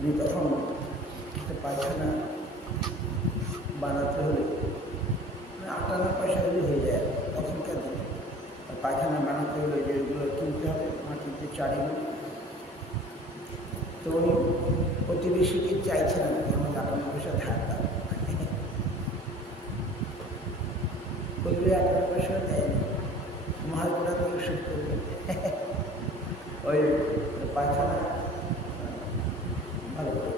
উনি তখন পায়খানা বানাতে হলে 58 পয়সা হলে হয়ে যায় তখনকার দিনে। পায়খানা বানাতে হলে যেগুলো তুলতে হবে মাটিতে চারিগুলো, তো উনি প্রতিবেশীকে চাইছিলেন আমাকে 58 পয়সা ধার দাও, বললে 58 পয়সা দেয়নি, মহাজোড়া থেকে শুরু করবে ওই পায়খানা ভালো করে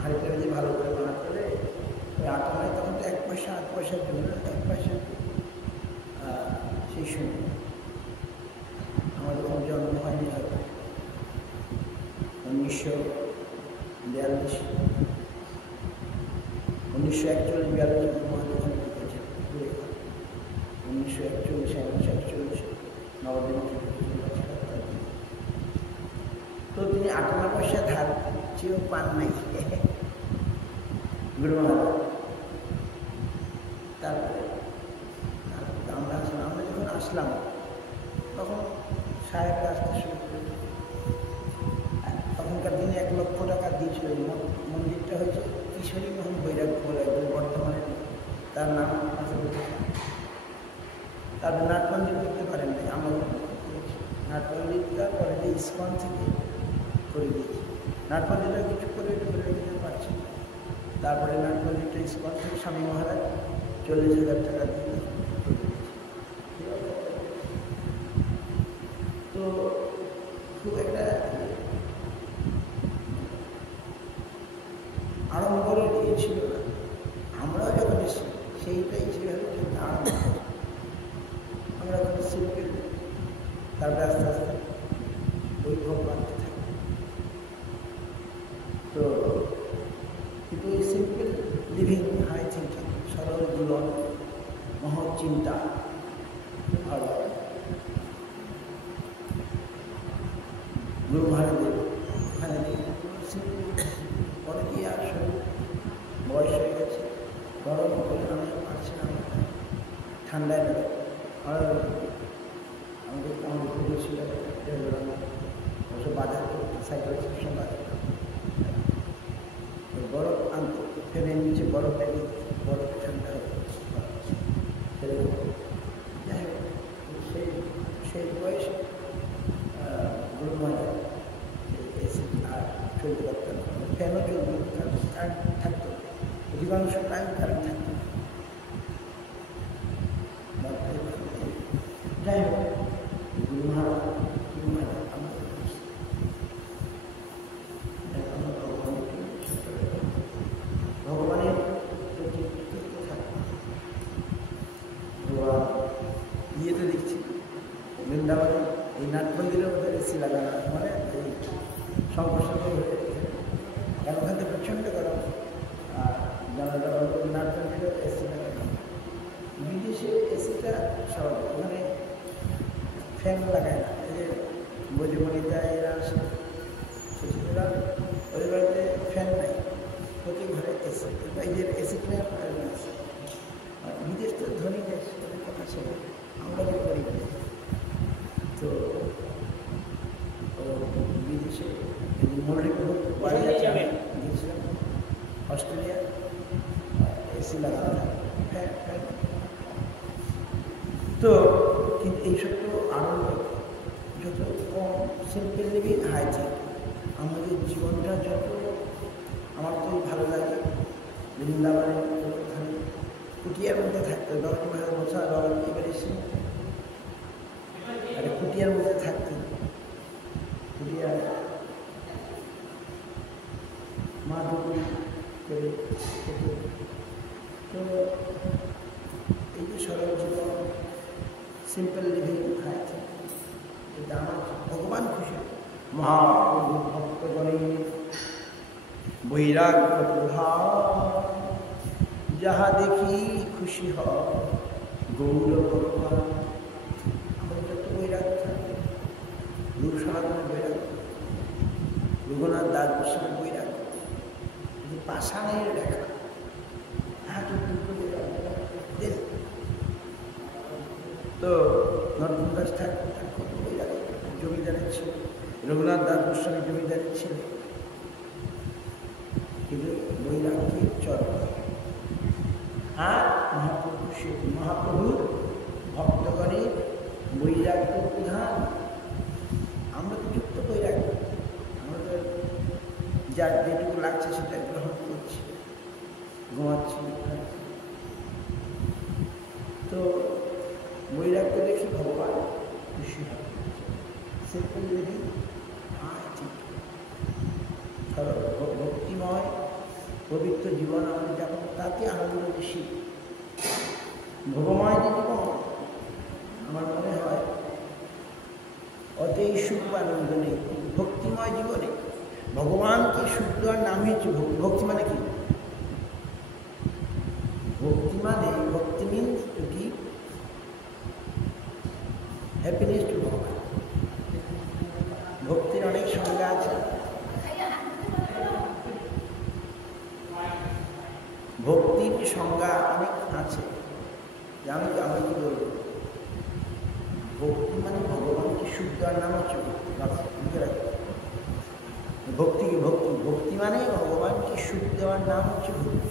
হাড়িটা যদি ভালো করে বানাতে হলে ওই 58 তখন তো 1 পয়সা 8 পয়সার জন্য 1 পয়সা সেই সময় আমার যখন জন্ম হয়নি হয়তো 1942 1941 যখন লিখেছে 1941 নবদিন তো তিনি 58 পয়সা ধার চেয়েও পান নাই গুরু মহারাজ। তারপরে আমরা যখন আসলাম তখন সাহেবরা আসতে শুরু করল। তখনকার দিনে 1 লক্ষ টাকা দিয়েছিল। মন্দিরটা হয়েছে কিশোরী মোহন বৈরাগ্য বলে বর্ধমানে, তার নাম আছে। তারপর নাট মন্দির করতে পারেন নাই, আমরা নাট মন্দিরটা পরে যে ইস্কন থেকে করে দিয়েছি। নাট মন্দিরটা কিছু করে দিতে পারছি। তারপরে নাট মন্দিরটা ইস্কন থেকে স্বামী মহারাজ 40,000 টাকা দিয়ে তো খুব একটা আড়ম্বরের ইয়ে ছিল না। আমরাও যখন এসেছি সেইটাই ছিল আড়ম্বর, আমরা যখন শিল্পের তারপরে আস্তে আস্তে বৈভব বাড়তে থাকে। তো কিন্তু এই সিম্পল লিভিং, হাই থিঙ্কিং, সরল জীবন, মহৎ চিন্তা ভালো গুরু মহারাজের ওখানে পরে গিয়ে আসলে বয়স হয়ে গেছে, গরম করে আমি পারছি না, ঠান্ডায় লাগে আমাদের পুজো ছিল বসে বাজার করতে, সাইকেল স্টেশন বাজার বরফ আনতো, ফ্যানের নিচে বরফ এনে বরফ ঠান্ডা যাই হোক সেই বয়সে গুরু মহারাজ এসি আর চলতে পারতেন না, ফ্যানও চলতে কারেন্ট থাকতো, অধিকাংশ টাইম কারেন্ট থাকতো। যাই হোক গুরু মহারাজ ভগবানের প্রতি ইয়েতে দেখছি বৃন্দাবনে এই নাট মন্দিরের মধ্যে এসি লাগানো, মানে এই সংঘর্ষণ হয়ে কারণ ওখান থেকে প্রচণ্ড গরম, আর জানালা নাট মন্দিরেও এসি লাগানো। বিদেশে এসিটা স্বাভাবিক, ওখানে ফ্যান লাগায় না। এই যে বৈদিমণিতা এরা আসে এরা ওদের বাড়িতে ফ্যান নাই, প্রতি ঘরে এসি, এদের এসি কেনার প্রয়োজন আছে। বিদেশ তো ধনী দেশ, ওদের কথা ছিল, আমরা যে গরিব দেশ। তো বিদেশে মৌলিক বাড়ি গিয়েছিলাম অস্ট্রেলিয়া, এসি লাগানো ফ্যান। তো কিন্তু এইসব তো আনন্দ যত কম, সিম্পল লিভিং, হাই থিঙ্কিং। আমাদের জীবনটা যত আমার তো ভালো লাগে, বৃন্দাবনে ওখানে কুটিয়ার মধ্যে থাকতে 10-12 বছর বাবা এবার এসে একটা কুটিয়ার মধ্যে থাকতেন। কুটিয়ার মা দুপুরি করে তো এই যে সরল জীবন, সিম্পল লিভিং, হাই থিঙ্কিং, এটা আমার ভগবান খুশি। মহাপ্রভু ভক্তগণের বৈরাগ্য প্রভাব, যাহা দেখি খুশি হয় গৌর ভগবান। আমাদের যত বৈরাগ্য থাকে, গুরু সনাতনের বৈরাগ্য, রঘুনাথ দাস গোস্বামীর বৈরাগ্য, পাষাণের লেখা, তো নরোত্তম দাস ঠাকুর কত বই লাগে, জমিদারের ছিল, রঘুনাথ দাস গোস্বামী জমিদারের ছিল। তো এই যে সরল জীবন, সিম্পল লিভিং, হাই থিঙ্কিং, এটা আমার ভগবান খুশি। মহাপ্রভু ভক্তগণের বৈরাগ্য প্রভাব, যাহা দেখি খুশি হয় গৌর ভগবান। আমাদের যত বৈরাগ্য থাকে, গুরু সনাতনের বৈরাগ্য, রঘুনাথ দাস গোস্বামীর বৈরাগ্য, পাষাণের লেখা, তো নরোত্তম দাস ঠাকুর কত বই লাগে, জমিদারের ছিল। কিন্তু বৈরাগ্যের চরম। আর মহাপ্রভুর ভক্তগণের বৈরাগ্য প্রধান। আমরা তো যুক্ত বৈরাগ্য, আমরা তো যার যেটুকু লাগছে সেটা গ্রহণ করছি, ঘুমাচ্ছি। তো বৈরাগ্য দেখি ভগবান খুশি হবে। সিম্পল লিভিং, ঠিক। কারণ ভক্তিময় পবিত্র জীবন আমরা যখন তাতে আনন্দ বেশি। ভোগময় যে জীবন আমার মনে হয় অতই সুখ আনন্দ নেই। ভক্তিময় জীবনে ভগবানকে সুখ দেওয়ার নাম হচ্ছে ভক্তি। ভক্তি মানে কি? ভক্তি মানে, ভক্তি means to give happiness two ভগবান। ভক্তির অনেক সংজ্ঞা আছে। ভক্তির সংজ্ঞা অনেক আছে। আমি কি বলবো? ভক্তি মানে ভগবানকে সুখ দেওয়ার নাম হচ্ছে ভক্তি। ভক্তি মানে ভগবানকে সুখ দেওয়ার নাম হচ্ছে ভক্তি।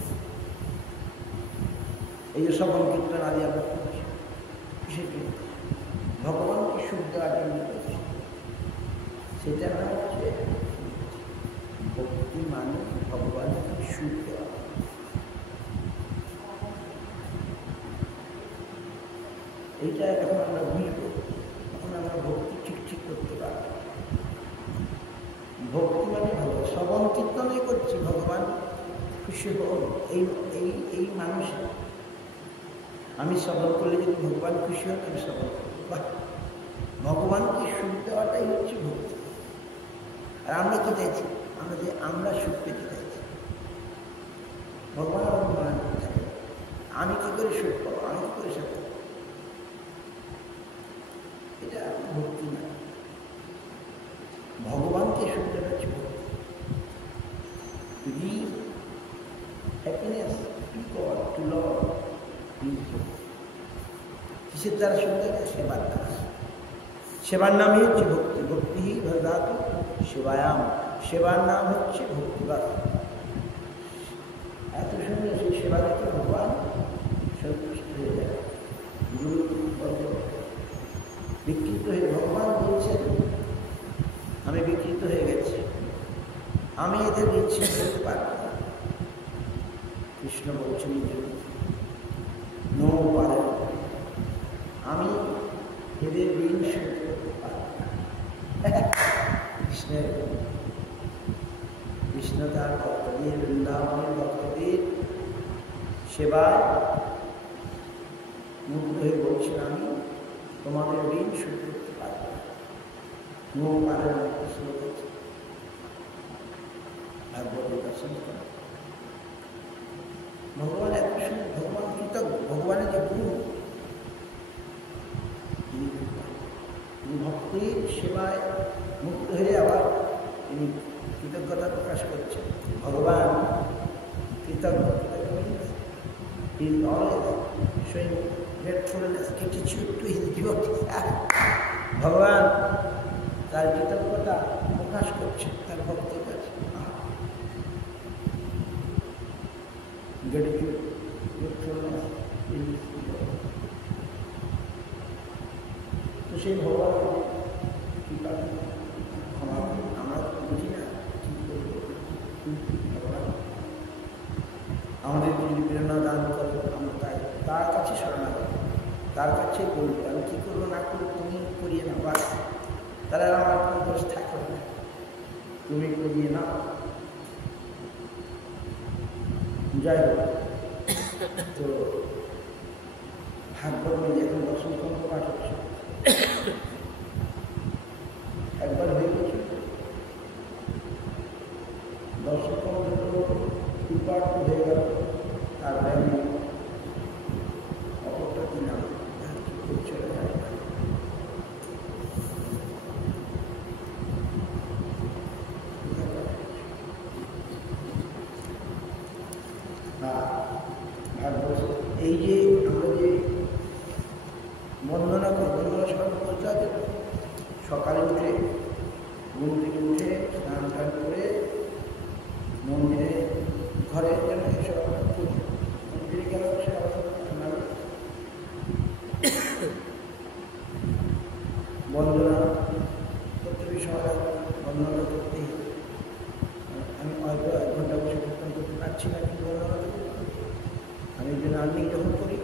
এই যে শ্রবণ কীর্তন আদি আমরা করছি, সেটি ভগবানকে সুখ দেওয়ার জন্য করছি, সেটার নাম হচ্ছে ভক্তি। মানে ভগবানকে সুখ দেওয়া। এইটা এখন আমরা বুঝবো, তখন আমরা ভক্তি ঠিক করতে পারবো। ভক্তি মানে ভগবান শ্রবণ কীর্তনই করছি, ভগবান খুশি হন এই মানুষের। আমি শ্রবণ করলে যদি ভগবান খুশি হন, আমি শ্রবণ করবো। ভগবানকে সুখ দেওয়াটাই হচ্ছে ভক্তি। আর আমরা কি চাইছি? আমরা সুখ পেতে চাইছি। ভগবান আমার মনে করতে হবে আমি কি করে সুখ পাবো, আমি কি করে সুখ পাবো। এটা ভক্তি না। ভগবানকে সুখ দেওয়া হচ্ছে ভক্তি। To give happiness to God, to Lord, কিসের দ্বারা সুখ দেওয়া? সেবার দ্বারা। সেবার নামই হচ্ছে ভক্তি। ভক্তি ভজাতু সেবায়াম। সেবার নাম হচ্ছে ভক্তিবাদ। এত সুন্দর সেই সেবা দেখে ভগবান সন্তুষ্ট হয়ে যায়। গুরু বিকৃত হয়ে ভগবান বলছেন, আমি বিকৃত হয়ে গেছি, আমি এদের বিচ্ছেদ করতে পারব না। কৃষ্ণ বলছেন নো পারে, আমি এদের ঋণ শোধ করতে পারব না। কৃষ্ণ তার ভক্তদের, বৃন্দাবনের ভক্তদের সেবায় মুগ্ধ হয়ে বলছেন, আমি তোমাদের ঋণ শোধ করতে পারব না। নো পারে কৃষ্ণ বলছে ভাগবতের দর্শন করা। ভগবান এত সুন্দর, ভগবান কৃতজ্ঞ। ভগবানের যে গুণ, তিনি ভক্তির সেবায় মুক্ত হয়ে আবার তিনি কৃতজ্ঞতা প্রকাশ করছেন। ভগবান কৃতজ্ঞ। He is always showing gratefulness, gratitude to his devotees. ভগবান তার কৃতজ্ঞতা প্রকাশ করছেন তার ভক্তের কাছে। Gratitude, gratefulness in his devotees. তো সেই ভগবান কি পাবেন? আমরা বুঝি না কি করবো। আমাদের যদি প্রেরণা দান করে, আমরা তার কাছে শরণাগত, তার কাছে বলবো আমি কী করবো না করবো, তুমি করিয়ে নাও। বাস, তাহলে আমার কোনো দোষ থাকবে না, তুমি করিয়ে নাও। যাই হোক, তো ভাগবত এখন দশম খন্ড পাঠ হচ্ছে। একবার হয়ে গেছে দশম খন্ড পাঠ হয়ে গেল, তারপরে আমি অপরটা দিলাম চলে যায়। এই যে আমরা যে বন্দনা স্মরণ করতে হবে, সকালে উঠে ঘুম থেকে উঠে স্নান টান করে মন্দিরে ঘরে যেন এসব করি মন্দিরে গেল সে বন্দনা প্রত্যেকের সময় বন্দনা করতে আমি হয়তো 1 ঘন্টা বসে কীর্তন করতে পারছি না, কিন্তু বন্দনা করতে আমি যদি আর্নিং যখন করি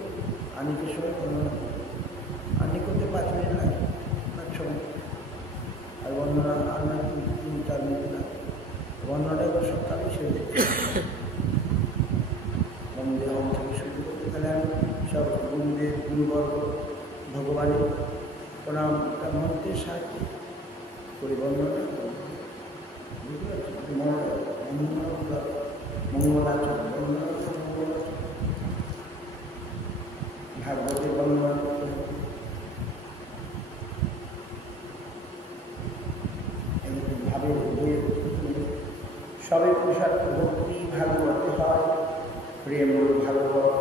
আর্নিংয়ের সময় বন্দনা করি, আর্নিং করতে 5 মিনিট লাগে তার সময়, আর বন্দনা আর্না 3-4 মিনিট লাগে। বন্দনাটা এবার সকালে সেরে যেতে বন্দে হোম থেকে শুরু করতে, তাহলে আমি সব গুরুদেব গুরুবর্গ ভগবানের প্রণামটা মন্ত্রের সাহায্যে করি, বন্দনা মঙ্গলাচরণ ভাগবতের বর্ণনা করতে ভাবে সবে পুরুষার্থ ভক্তি ভাগবতে হয়, প্রেম ভাগবত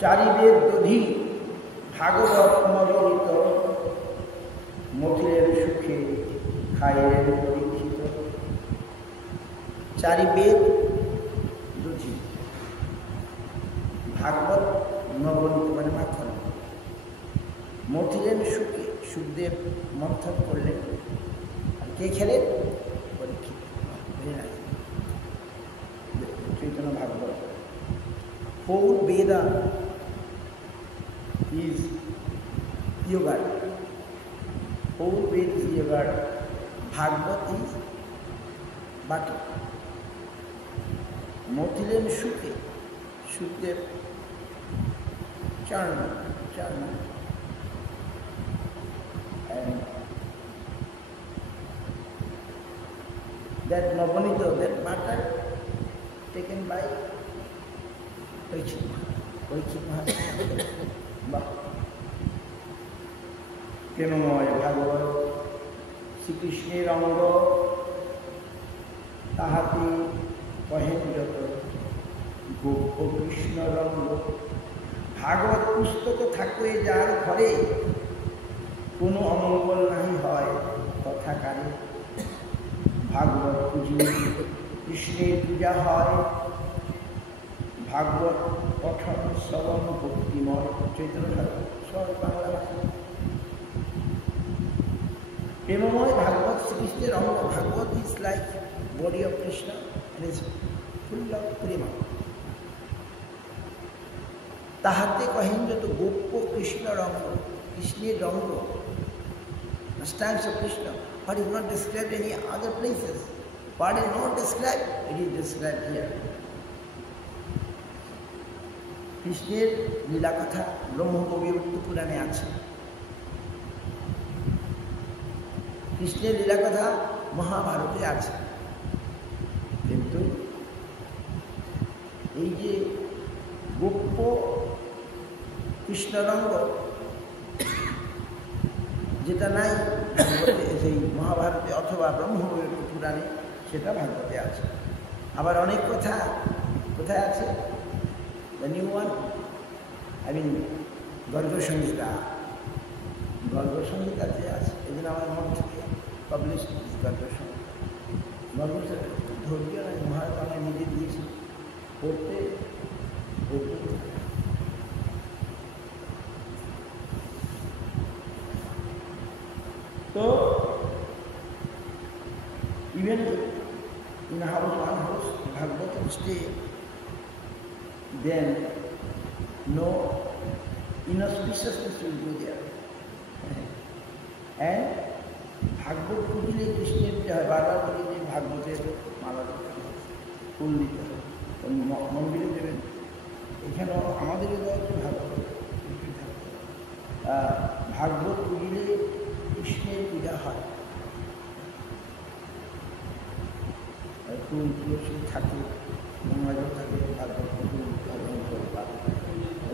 চারিবেদ দধি ভাগবত নবনীত, মথিরের সুখে খাইলেন পরীক্ষিত। চারিবেদ দধি ভাগবত নবনীত মানে মাখন, মথিলেন সুখে সুখদেব মন্থন করলেন, আর কে খেলেন? পরীক্ষিত। চৈতন্য ভাগবত। 4 Veda is yogurt. 4 Veda is yogurt. Bhagavad is butter. Motilen Shuke, Shukdev Charna. And that Navanito, that butter taken by Parikshit Maharaj. প্রেমময় ভাগবত শ্রীকৃষ্ণের অঙ্গ, তাহাতে কহেন যত গোপ কৃষ্ণ রঙ্গ। ভাগবত পুস্তক থাকবে যার ঘরে, কোনো অমঙ্গল নাহি হয় তথাকারে। ভাগবত পুজিলে কৃষ্ণের পূজা হয়, ভাগবত পঠন শ্রবণ ভক্তিময়। চৈতন্য ঠাকুর সব বাংলা ভাষা। প্রেমময় ভাগবত শ্রীকৃষ্ণের অঙ্গ। Bhagavat is like body of Krishna and is full of prem. তাহাতে কহেন যত গোপ্য কৃষ্ণ রঙ্গ, কৃষ্ণের রঙ্গ, stands of Krishna, but is not described in any other places. What is not described, it is described here. কৃষ্ণের লীলা কথা ব্রহ্মকবিভূত পুরাণে আছে, কৃষ্ণের লীলা কথা মহাভারতে আছে, কিন্তু এই যে গোপ্য কৃষ্ণরঙ্গ যেটা নাই সেই মহাভারতে অথবা ব্রহ্মকবিভূত পুরাণে, সেটা ভাগবতে আছে। আবার অনেক কথা কোথায় আছে? The new one, I mean, Garg সংহিতাতে আছে। এই জন্য আমার মন থেকে পাবলিশ গর্গ সংহিতা। ধৈর্য নাই, মহারাজ আমার নিজে দিয়েছি পড়তে। তো even in a house, one house, Bhagavad will stay, then no inauspiciousness will go there. And ভাগবত পুজিলে কৃষ্ণের যে হয়, বারবার বলি যে ভাগবতের মালা দিতে হবে, ফুল দিতে হবে, মন্দিরে দেবেন। এখানেও আমাদেরও দেওয়া হচ্ছে ভাগবত পুজিলে কৃষ্ণের পূজা হয়। ফুল তুলসী থাকে, মঙ্গল থাকে, ভাগবত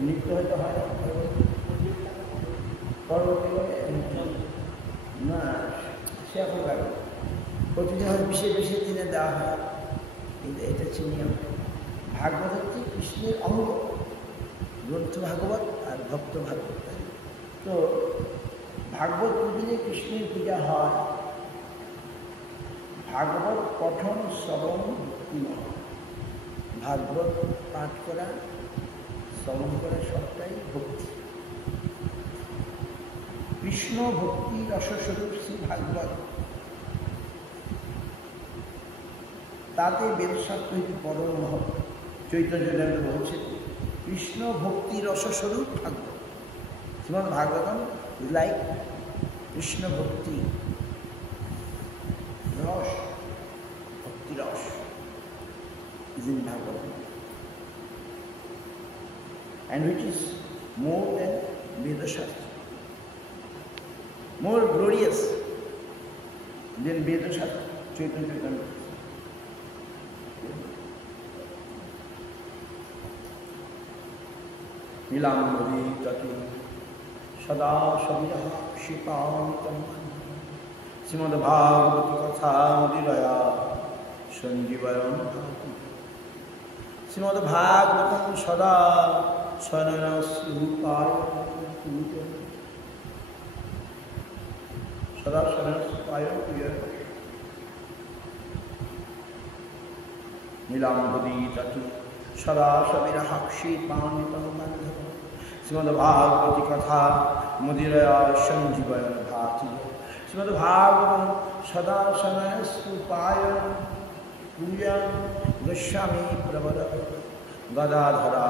নৃত্য হয়তো হয় না, সে এখন লাগে প্রতিদিন হয় বিশেষ দিনে দেওয়া হয়। কিন্তু এটা হচ্ছে নিয়ম। ভাগবত হচ্ছে কৃষ্ণের অঙ্গ, গ্রন্থ ভাগবত আর ভক্ত ভাগবত। তো ভাগবত পুজিলে কৃষ্ণের পূজা হয়, ভাগবত পঠন শ্রবণ ভক্তিময়। ভাগবত পাঠ করা, শ্রবণ করা সবটাই ভক্তি। কৃষ্ণ ভক্তি রসস্বরূপ শ্রী ভাগবত, তাতে বেদশাস্ত্র পরম মহৎ। চৈতন্যদেব বলছে কৃষ্ণ ভক্তি রসস্বরূপ ভাগবত। শ্রীমদ্ ভাগবতম ইজ লাইক কৃষ্ণ ভক্তি রস, ভক্তি রস is in Bhagavatam, and which is more than Veda Shastra, more glorious than Veda Shastra. Chaitanya Chaitanya. Nilamari Tati Sada Sabiyah Shipamitam Srimad Bhagavati Katha Mudiraya Sanjivayan Bhagavati Srimad Bhagavatam Sada Sanana Surupaya Sada Sanana Surupaya Nilamari Tati Sada Sabiyah Shipamitam Srimad Bhagavati Katha Mudiraya Sanjivayan Bhagavati Srimad Bhagavatam Sada Sanana Surupaya Pujan Goswami Prabhada Gadadhara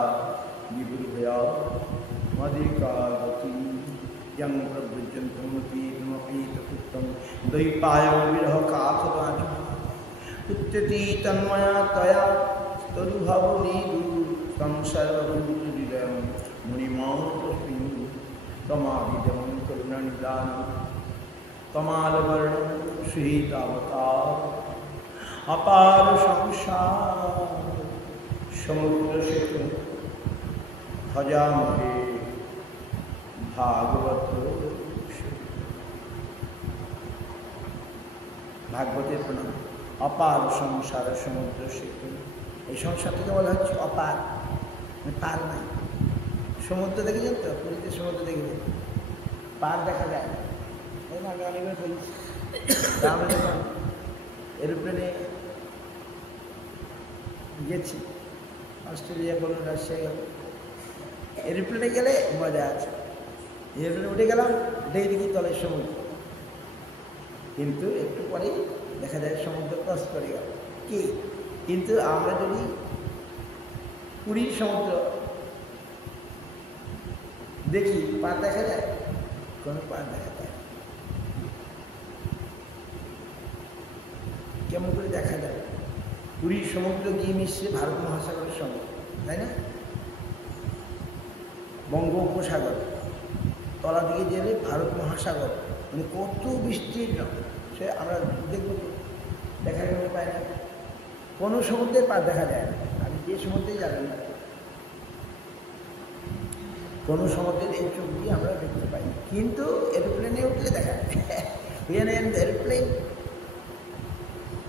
Vibhurvaya Madhikagati Yang Prabhujantamati Namapi Tatuttam Daipaya Viraha Kathadana Uttati Tanmaya Taya Starubhavani Guru Samsara Bhuturidam Munimanta Pindu Tamavidam Karunanidana Kamalavarnam Srihitavatar अपार संसार समुद्र सेतु भजामहे भागवत। भागवतेर प्रणाम। अपार संसार समुद्र सेतु, এই সংসারটাকে বলা হচ্ছে অপার, পার নাই। সমুদ্র দেখেছেন তো, পুরীতে সমুদ্র দেখেছেন, পার দেখা যায়। আমি অনেকবার বলেছি, আমরা যখন এরোপ্লেনে গেছি, অস্ট্রেলিয়া বলুন, রাশিয়া গেল, এরোপ্লেনে গেলে মজা আছে। এরোপ্লেনে উঠে গেলাম, দেখি দেখি তলের সমুদ্র, কিন্তু একটু পরেই দেখা যায় সমুদ্র ক্রস করে গেল কি। কিন্তু আমরা যদি পুরীর সমুদ্র দেখি, পার দেখা যায়? কোনো পার দেখা যায়? কেমন করে দেখা যাবে? পুরীর সমুদ্র গিয়ে মিশছে ভারত মহাসাগরের সঙ্গে, তাই না? বঙ্গোপসাগর, তলা দিকে গেলে ভারত মহাসাগর, মানে কত বিস্তীর্ণ সে আমরা দেখব, দেখা গেলে পাই না। কোনো সমুদ্রের পার দেখা যায় না, আপনি যে সমুদ্রেই যাবেন না, কোনো সমুদ্রের এই চোখ দিয়ে আমরা দেখতে পাই। কিন্তু এরোপ্লেনে উঠলে দেখা যায়, এরোপ্লেন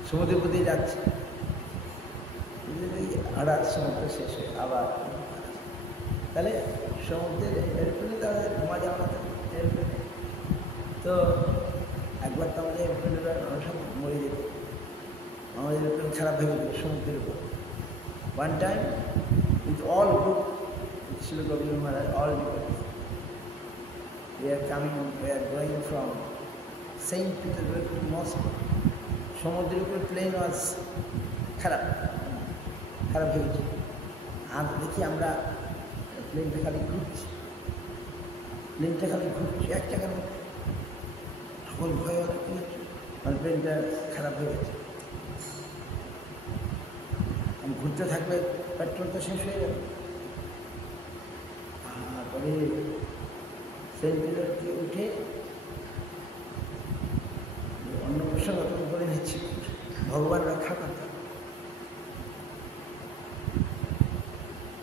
সমুদ্রের প্রতি যাচ্ছে, হঠাৎ সমুদ্র শেষ হয়ে আবার। তাহলে সমুদ্রের এরোপ্লেনে তো ঘুমা যাওয়া না, এরোপ্লেনে তো একবার তো আমাদের এরোপ্লেনের সব মরে যেত, আমাদের এরোপ্লেন খারাপ হয়ে যেত সমুদ্রের উপর। One time with all group ছিল গোবিন্দ মহারাজ, all we are going from Saint Petersburg to Moscow. সমুদ্রের উপর প্লেন ওয়াজ খারাপ হয়ে গেছে। আর দেখি আমরা প্লেনটা খালি ঘুরছি, এক জায়গার মধ্যে, সকল ভয় হচ্ছে, আর প্লেনটা খারাপ হয়ে গেছে। ঘুরতে থাকলে পেট্রোল তো শেষ হয়ে যাবে। তারপরে সেন্ট পিটার্সবার্গে উঠে অন্য প্রসঙ্গ বলে নিচ্ছি, ভগবান রক্ষা করতে।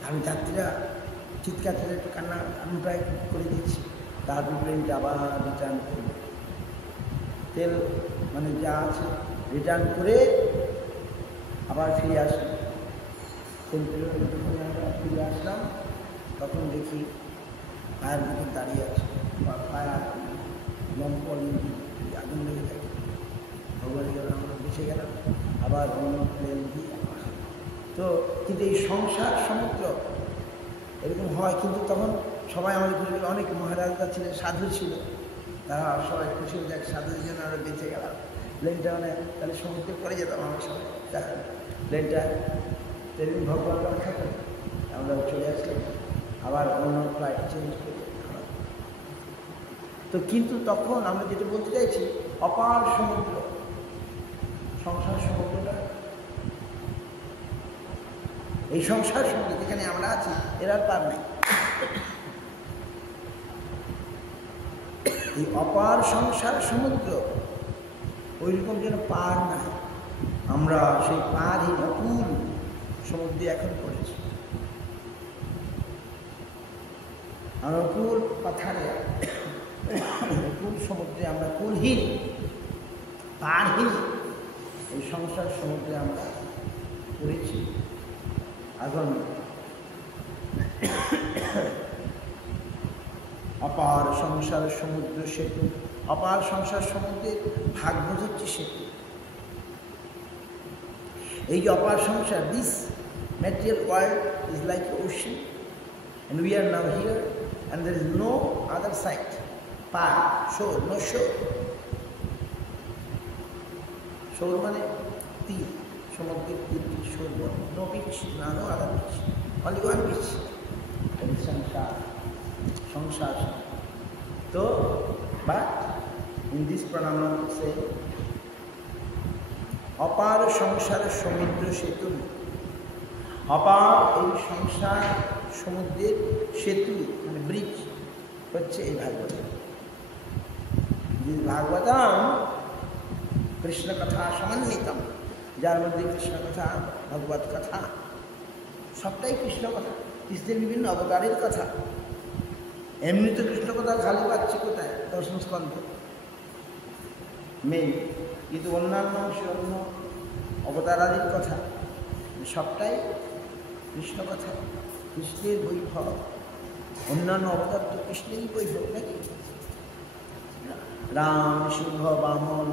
আমি যাত্রীরা চিৎকার করে একটু কান্না আমি প্রায় করে দিচ্ছি। তারপর প্লেনটা আবার রিটার্ন করবে, তেল মানে যা আছে রিটার্ন করে আবার ফিরে আসলাম। সেন্ট পিটার্সবার্গে আমরা ফিরে আসলাম, তখন দেখি ফায়ার ব্রিগেড দাঁড়িয়ে আছে, ফায়ার লম্পল আগুন লেগে যায়। ভগবান গেলাম, আমরা বেঁচে গেলাম। আবার অন্য প্লেন দিয়ে তো কিন্তু এই সংসার সমুদ্র এরকম হয়, কিন্তু তখন সবাই আমাদের খুশি, অনেক মহারাজরা ছিলেন, সাধু ছিল, তারা সবাই খুশি হয়ে যায়, সাধুর জন্য আমরা বেঁচে গেলাম। প্লেনটা মানে তাহলে সমুদ্রে পড়ে যেতাম আমরা সবাই, প্লেনটা ট্রেন ভগবান রক্ষা করে আমরা চলে আসলাম, আবার অন্য ফ্লাইট চেঞ্জ করে। তো কিন্তু তখন আমরা যেটা বলতে চাইছি, অপার সমুদ্র, সংসার সমুদ্রটা, এই সংসার সমুদ্র যেখানে আমরা আছি এর আর পার নেই। এই অপার সংসার সমুদ্র ওইরকম যেন পার নাই, আমরা সেই পারহীন অকুল সমুদ্রে এখন পড়েছি। আমরা অকুল পাথারে, অকুল সমুদ্রে আমরা কুলহীন, পারহীন এই সংসার সমুদ্রে আমরা পড়েছি। এখন অপার সংসার সমুদ্র সেতু, অপার সংসার সমুদ্রের ভাগবোধ হচ্ছে সেতু। এই যে অপার সংসার, this material world is like ocean and we are now here and there is no other side, per, shore, no shore. shore মানে তীর, সমুদ্রের তীর, shore বলে, no beach, no other beach, only one beach. That is সংসার, সংসার। তো but in this pranayama say অপার সংসার সমুদ্র সেতু, অপার এই সংসার সমুদ্রের সেতু মানে ব্রিজ হচ্ছে এই ভাগবতম। ভাগবতম কৃষ্ণ কথা সমন্বিতম, যার মধ্যে কৃষ্ণ কথা, ভগবত কথা, সবটাই কৃষ্ণ কথা, কৃষ্ণের বিভিন্ন অবতারের কথা। এমনি তো কৃষ্ণ কথা খালি পাচ্ছি কোথায়, দশম স্কন্ধ মেন, কিন্তু অন্যান্য অন্য অবতারাদির কথা সবটাই কৃষ্ণ কথা, কৃষ্ণের বৈভব। অন্যান্য অবতার তো কৃষ্ণেরই বৈভব নাকি, রাম, সিংহ, বামন,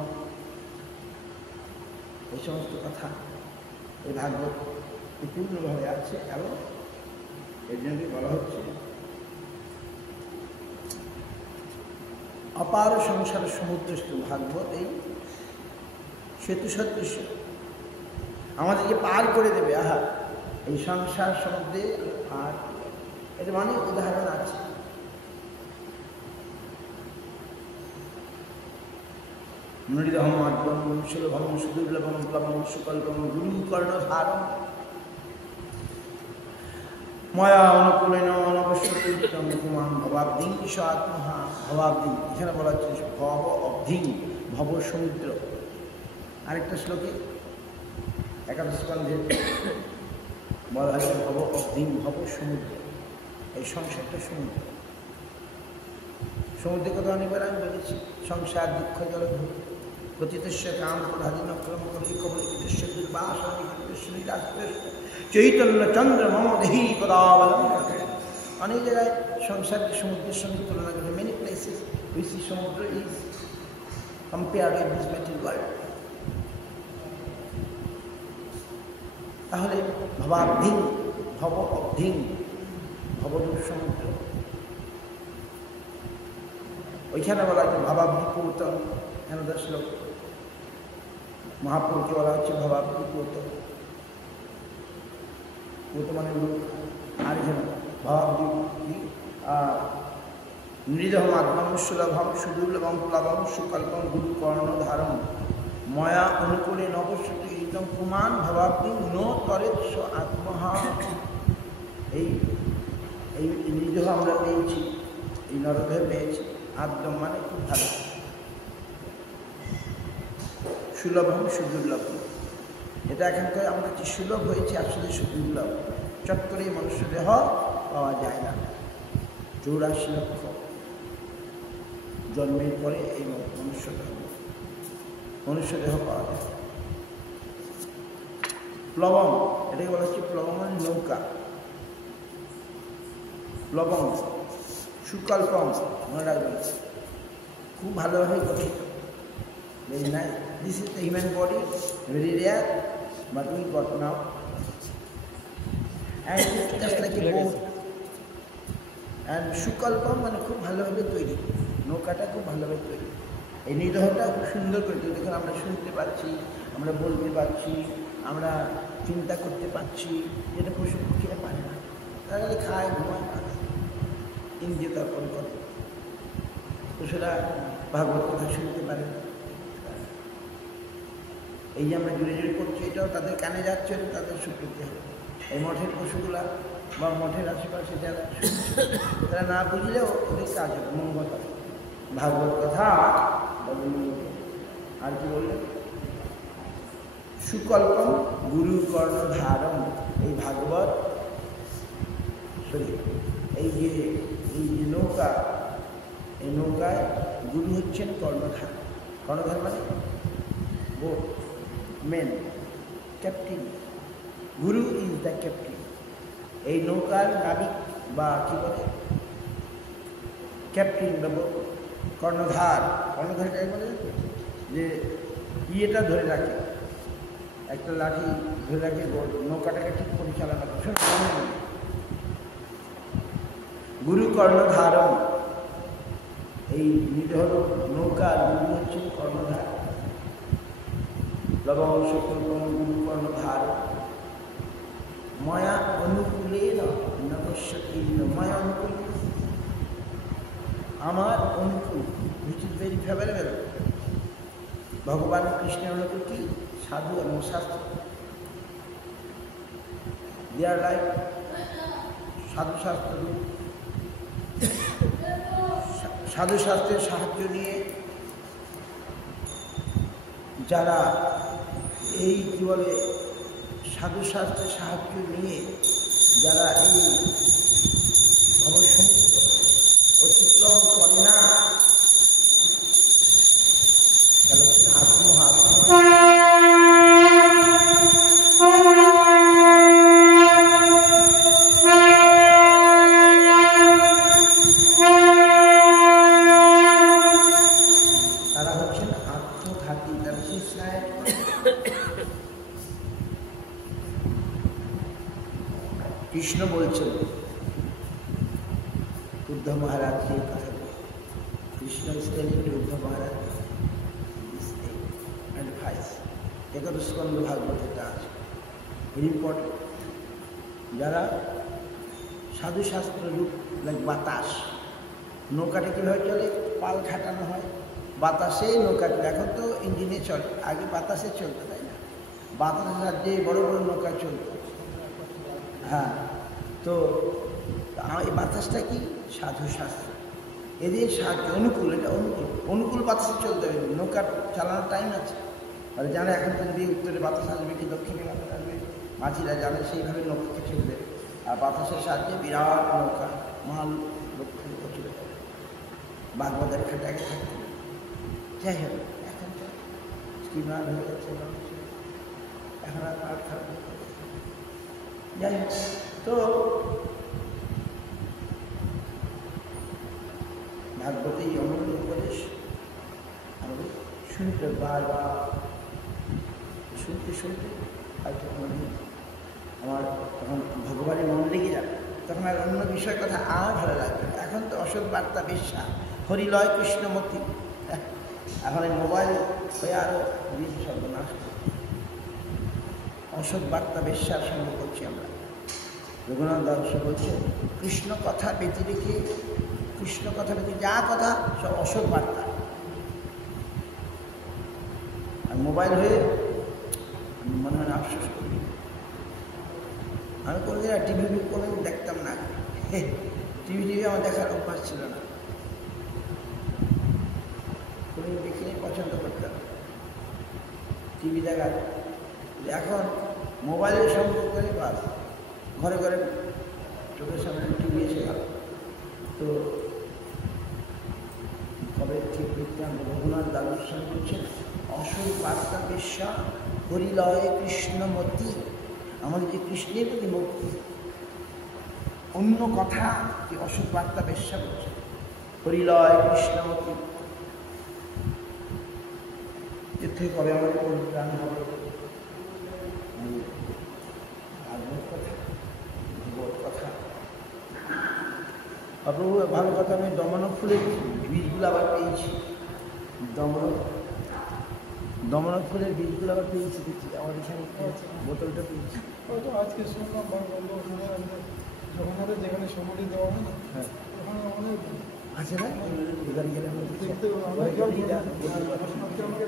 এই সমস্ত কথা এই ভাগবত পূর্ণভাবে আছে। এবং এর জন্য বলা হচ্ছে অপার সংসার সমুদ্র সেতু, ভাগবত এই সেতু সদৃশ্য আমাদেরকে পার করে দেবে। আহা, এই সংসার সমুদ্রে পার, এর অনেক উদাহরণ আছে। মৃদহম আদ্যম সুলভম সুদুর্লভম প্লবম সুকল্পম গুরুকর্ণধারম ময়া অনুকূলেন অনবশ্যতম কুমাম ভবাব্ধিং ঈশ আত্মহা। ভবাব্ধিং এখানে বলা হচ্ছে ভব অব্ধিং, ভব সমুদ্র। আরেকটা শ্লোকে একাদশ স্কন্ধে বলা হয়েছে ভব অব্ধিং, ভব সমুদ্র। এই সংসারটা সমুদ্র, সমুদ্রের কথা অনেকবার আমি বলেছি। সংসার দুঃখ জল পতিতস্য কাম প্রধাধীন ক্রম কলিকবলিকৃষ্য চৈতন্য চন্দ্র মম দেহি পদাবলম্বন। অনেক জায়গায় সংসারকে সমুদ্রের সঙ্গে তুলনা করে, মেনি প্লেসেস উই সি সমুদ্র is compared with this material world. তাহলে ভবাব্ধিং, ভব অব্ধিং, ভবদূর সমুদ্র। ওইখানে বলা হচ্ছে ভবাব্ধি পূর্তম, একাদশ শ্লোক মহাপুরুষকে বলা হচ্ছে ভবাব্ধি পূর্তম। পূর্ত মানে লোক, আর এখানে ভবাব্ধি নৃদহম আত্মম সুলভম সুদুর্লভম প্লবম সুকল্পম গুরু কর্ণধারম ময়া অনুকূলে নবশ্যতি ইতম পুমান ভবাব্ধি নো তরেৎ স আত্মহা। এই এই নৃদেহ আমরা পেয়েছি, এই নরদেহ পেয়েছি। আদ্যম মানে খুব ভালো, সুলভম সুদুর্লভম। এটা এখানকার আমার কাছে সুলভ হয়েছে, আসলে সুদুর্লভ। চট করে মনুষ্য দেহ পাওয়া যায় না। 84 লক্ষ জন্মের পরে এই মনুষ্য দেহ পাওয়া যায়। প্লবম, এটাকে বলা হচ্ছে প্লবম মানে নৌকা। প্লবম সুকল্পম, মনে রাখবেন, খুব ভালোভাবে গঠিত। Very nice. This is the human body, very rare, but we got now. and it's just like a boat. And সুকল্পম মানে খুব ভালোভাবে তৈরি, নৌকাটা খুব ভালোভাবে তৈরি। এই নিরোহটা খুব সুন্দর করে তৈরি, দেখুন আমরা শুনতে পাচ্ছি, আমরা বলতে পারছি, আমরা চিন্তা করতে পারছি, যেটা পশু পক্ষীরা পারে না। তারা খায়, ঘুমায়, ইন্দ্রিয় তর্পণ করে। পশুরা ভাগবত কথা শুনতে পারে না। এই যে আমরা জুড়ে জুড়ে করছি, এটাও তাদের কানে যাচ্ছে, তাদের স্বীকৃতি হবে। এই মঠের পশুগুলা বা মঠের আশেপাশে যারা শুনছে, তারা না বুঝলেও ওদের কাজ হবে, মঙ্গল হবে। ভাগবত কথা আর কি বললেন? সুকল্পম গুরু কর্ণধারম। এই ভাগবত এই যে নৌকা, এই নৌকায় গুরু হচ্ছেন কর্ণধার। কর্ণধার মানে boat, main, captain. Guru is the captain. এই নৌকার নাবিক বা কী বলে, ক্যাপ্টেন বা কর্ণধার। কর্ণধার কাকে বলে? যে ইয়েটা ধরে রাখে, একটা লাঠি ধরে রাখে, নৌকাটাকে ঠিক পরিচালনা করে। গুরু কর্ণধারম। এই নিরোহ নৌকার গুরু হচ্ছেন কর্ণধার। লবণ সকল্পম গুরু কর্ণধার। মায়া অনুকূলে নবশ্যতি। মায়া অনুকূল, আমার অনুকূল, হুইচ ইজ ভেরি ফেভারেবল। ভগবান কৃষ্ণের অনুকূল কি? সাধু এবং শাস্ত্র। দেয়ার লাইফ সাধু শাস্ত্র। সাধু শাস্ত্রের সাহায্য নিয়ে যারা এই কী বলে, সাধু শাস্ত্রের সাহায্য নিয়ে যারা এই ভবসমুদ্র অতিক্রম করে না, তাহলে তারা হচ্ছেন আত্মঘাতী। তারা সুইসাইড করে। কৃষ্ণ বলছেন উদ্ধব মহারাজকে এই কথা বলে। কৃষ্ণ স্টেলিং টু উদ্ধব মহারাজ অ্যাডভাইস। এগারো স্কন্দ ভাগবত এটা আছে, ভেরি ইম্পর্টেন্ট। যারা সাধু শাস্ত্র রূপ, লাইক বাতাস, নৌকাটা কীভাবে চলে? পাল খাটানো হয়, বাতাসেই নৌকা চলে। এখন তো ইঞ্জিনে চলে, আগে বাতাসে চলতে, তাই না? বাতাসের সাহায্যে বড় বড় নৌকা চলত। হ্যাঁ, তো এই বাতাসটা কি? সাধু শাস্ত্র। এদের সাহায্য অনুকূল, এটা অনুকূল। অনুকূল বাতাসে চলতে হবে, নৌকার চালানোর টাইম আছে। আর জানে এখন তো যদি উত্তরে বাতাস আসবে কি দক্ষিণে বাতাস আসবে, মাঝিরা জানে, সেইভাবে নৌকাকে চলবে। আর বাতাসের সাহায্যে বিরাট নৌকা মাল লক্ষ্য চলে যাবে। বাগবাজার খাটে আগে থাকতে, যাই হোক এখন তো স্টিমার হয়ে যাচ্ছে, এখন আর পার থাকবে। যাই হোক, তো ভাগবতেই অমূল্য উপদেশ আমাদের শুনতে, বারবার শুনতে শুনতে হয়তো আমার তখন ভগবানের মন লেগে যাবে, তখন আর অন্য বিষয়ের কথা আর ভালো লাগবে। এখন তো অসৎ বার্তা বেশ্যা, হরিলয় কৃষ্ণমূর্তি। এখন এই মোবাইল হয়ে আরও বেশি সর্বনাশ করে। অসৎ বার্তা বেশ্যার সঙ্গে করছি আমরা। রঘুনাথ দাস বলছে কৃষ্ণ কথা বেঁচে রেখে, কৃষ্ণ কথা বেঁচে যা কথা সব অসৎ বার্তা। আর মোবাইল হয়ে মনে হয় আফসোস করি। আমি কোনোদিন আর টিভি কোনোদিন দেখতাম না। টিভি আমার দেখার অভ্যাস ছিল না, কোনোদিন দেখে পছন্দ করতাম টিভি দেখার। এখন মোবাইলের সম্পর্ক করে বাস, ঘরে ঘরে চোখের সামনে টিভি এসে গেল। তো কবে ঠিক দেখতে আমরা রঘুনাথ দাদুর সঙ্গে করছেন অসৎ বার্তা বেশ্যা হরিলয় কৃষ্ণমতি। আমাদের যে কৃষ্ণের প্রতি ভক্তি, অন্য কথা যে অসৎ বার্তা বেশ্যা বলছে হরিলয় কৃষ্ণমতি। এর থেকে কবে আমাদের পরিত্রাণ হবে? ভাগবত কথা অপ্রভু ভালো কথা, আমি দমনক ফুলের বীজগুলো আবার পেয়েছি। দমনক ফুলের বীজগুলো আবার পেয়েছি, দেখছি আমার এখানে বোতলটা পেয়েছি। হয়তো আজকে শুনলাম বন্ধ ওখানে জগন্নাথের যেখানে সমাধি দেওয়া হয় না, হ্যাঁ ওখানে অনেক আছে না, এবার গেলে আমি দেখি। দেখতে অনেক জল আমাকে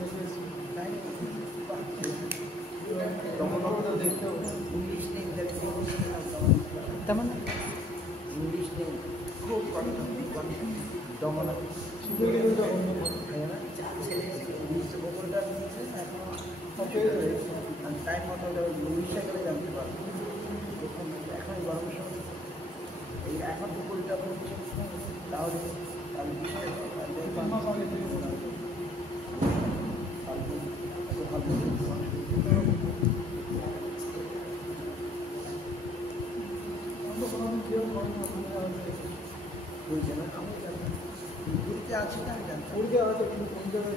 দেখিয়েছি দেখতে ইংলিশ নেই, তেমন ইংলিশ নেই, খুব দমনক শীতের দিনে যখন বোতলটা নিয়েছে এখনো টাইম মতো উড়িষ্যা গেলে জানতে পারবো। এখন গরমের সময় এই এখন দুপুরটা পড়ছে, তাহলে কাল মাস আগে থেকে বলছে না, আমি জানি পুরীতে আছি না, আমি জানতাম। পুরীতে হয়তো কিন্তু কোন জায়গায়